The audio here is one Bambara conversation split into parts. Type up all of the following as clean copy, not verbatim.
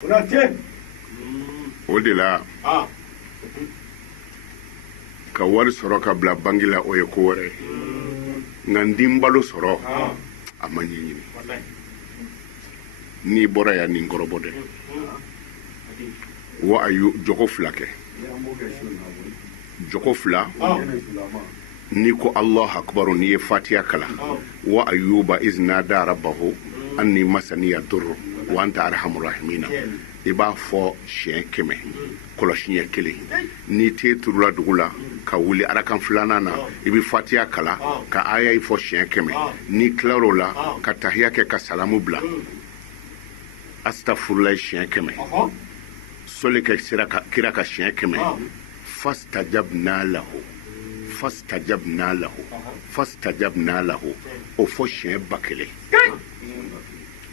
o de la ka wari sɔrɔ ka bila bangi la o ye ko wɛrɛ nka n den balo sɔrɔ a ma ɲɛɲini n'i bɔra yan nin kɔrɔbɔ dɛ wa ayu jogo fila kɛ jogo fila ni ko Allah akbar ni ye fatiha kala wa ayuba izna da rabbahu anni masani yadur wa anta arhamur rahimina i b'a fɔ siɲɛ 100 kɔlɔsiɲɛ 1 ni te turula dugu la ka wuli arakan filanan na i bɛ fatiha kala ka aya fɔ siɲɛ 100 ni tilar'o la ka tahiya kɛ ka salamu bila astaghfirullah siɲɛ 100 soli kɛ kira ka siɲɛ 100 fastajabna lahu o fɔ siɲɛ 1000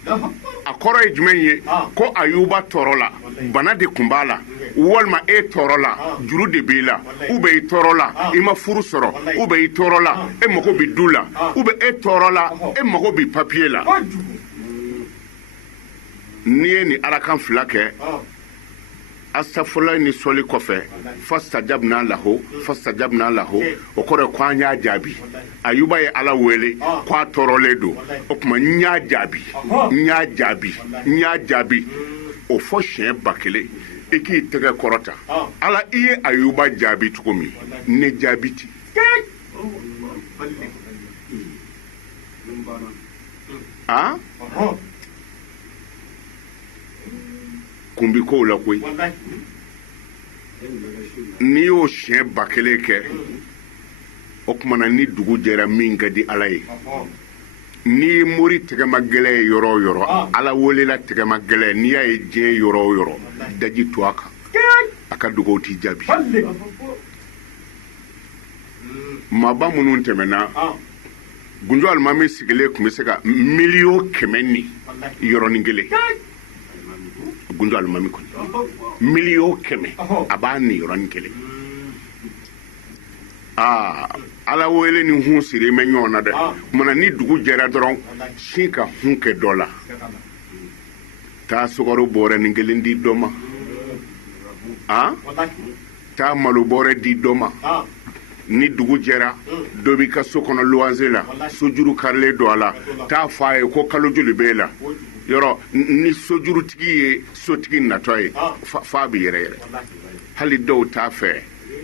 a kɔrɔ ye jumɛn ye ko ayuba tɔɔrɔ la bana de kun b'a la walima e tɔɔrɔ la juru de b'i la ou bien i tɔɔrɔ la i ma furu sɔrɔ ou bien i tɔɔrɔ la e mago bɛ du la ou bien e tɔɔrɔ la e mago bɛ papier la n'i ye nin arakan fila kɛ astafurlahi ni sɔli kɔfɛ fastajabna lahu o kɔrɔ ko an y'a jaabi ayuba ye ala wele ko a tɔɔrɔlen don o tuma n y'a jaabi o fɔ siɲɛ 1000 i k'i tɛgɛ kɔrɔta ala i ye ayuba jaabi cogo min ne jaabi ti kunbi kow la koyi n'i y'o siɲɛ 1000 kɛ o kumana ni dugu jɛra min ka di ala ye n'i mori tɛgɛma gɛlɛ ye yɔrɔ o yɔrɔ ala welela tɛgɛma gɛlɛ n'i y'a ye diɲɛ yɔrɔ o yɔrɔ daji to a kan a ka dugaw t'i jaabi maaba minnu tɛmɛna gunjɔ alimami sigilen tun bɛ se ka miliyɔn 100 ni yɔrɔnin kelen gunjɔ alimami kɔni miliyɔn 100 a b'a ni yɔrɔnin kelen ala wele ni hun siri mɛ ɲɔgɔn na dɛ mana ni dugu jɛra dɔrɔn sin ka hun kɛ dɔ la taa sukaro bɔrɛ ni kelen di dɔ ma taa malo bɔrɛ di dɔ ma ni dugu jɛra dɔ b'i ka so kɔnɔ luwanse la sojuru karilen don a la taa fɔ a ye ko kalo joli b'e la yɔrɔ ni sojurutigi ye sotigi natɔ ye fa bɛ yɛrɛ hali dɔw t'a fɛ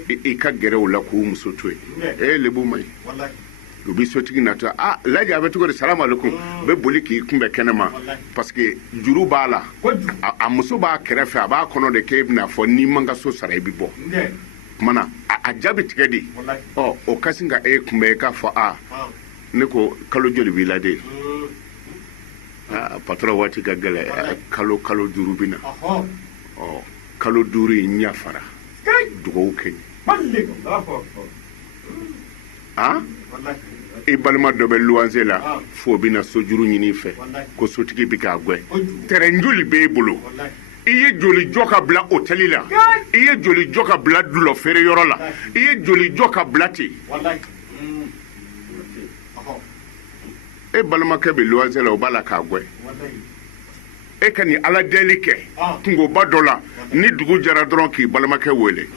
i ka gɛrɛ o la k'u muso to yen lebu man ɲi u bɛ sotigi natɔ lajɛ a bɛ cogo di salamu alaikum bɛ boli k'i kunbɛn kɛnɛ ma parce que juru b'a la a muso b'a kɛrɛfɛ a b'a kɔnɔ de k'e bɛna fɔ n'i man ka so sara i bɛ bɔ kumana a jaabi tigɛ de o ka sin ka e kunbɛn i k'a fɔ ne ko kalo joli b'i la de patron waati ka gɛlɛ kalo 5 bɛ na kalo 5 in ɲɛ fara dugawu kɛ i balima dɔ bɛ luwanse la fo bɛ na sojuru ɲini fɛ ko sotigi bɛ k'a gwɛ terrain joli b'e bolo i ye joli jɔ ka bila hôtel la i ye joli jɔ ka bila dulɔ feere yɔrɔ la i ye joli jɔ ka bila ten e balimakɛ bɛ luwanse la o b'a la k'a gwɛ e ka nin ala deli kɛ kungoba dɔ la ni dugu jɛra dɔrɔn k'i balimakɛ wele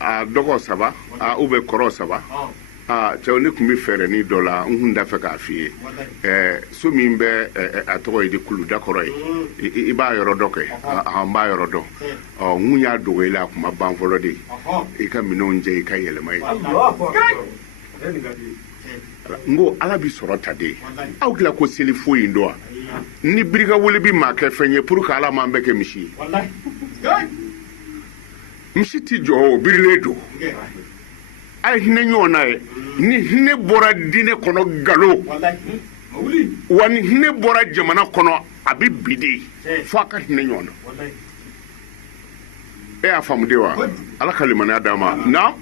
dɔgɔ 3 ou bien kɔrɔ 3 cɛw ne tun bɛ fɛɛrɛnin dɔ la n tun t'a fɛ k'a f'i ye so min bɛ a tɔgɔ ye di kuluda kɔrɔ ye i b'a yɔrɔ dɔ kɛ n b'a yɔrɔ dɔn n y'a dogo i la a kun ma ban fɔlɔ de i ka minɛnw jɛ i ka yɛlɛma ye n ko ala bi sɔrɔ ta de aw tila ko seli foyi in don wa ni birika wuli bi maa kɛ fɛn ye pour que ala m'an bɛɛ kɛ misi ye misi ti jɔ o birilen don a ye hinɛ ɲɔgɔn na ye ni hinɛ bɔra diinɛ kɔnɔ nkalon wa ni hinɛ bɔra jamana kɔnɔ a bɛ bi de fo a ka hinɛ ɲɔgɔn na e y'a faamu de wa ala ka limaniya d'an ma na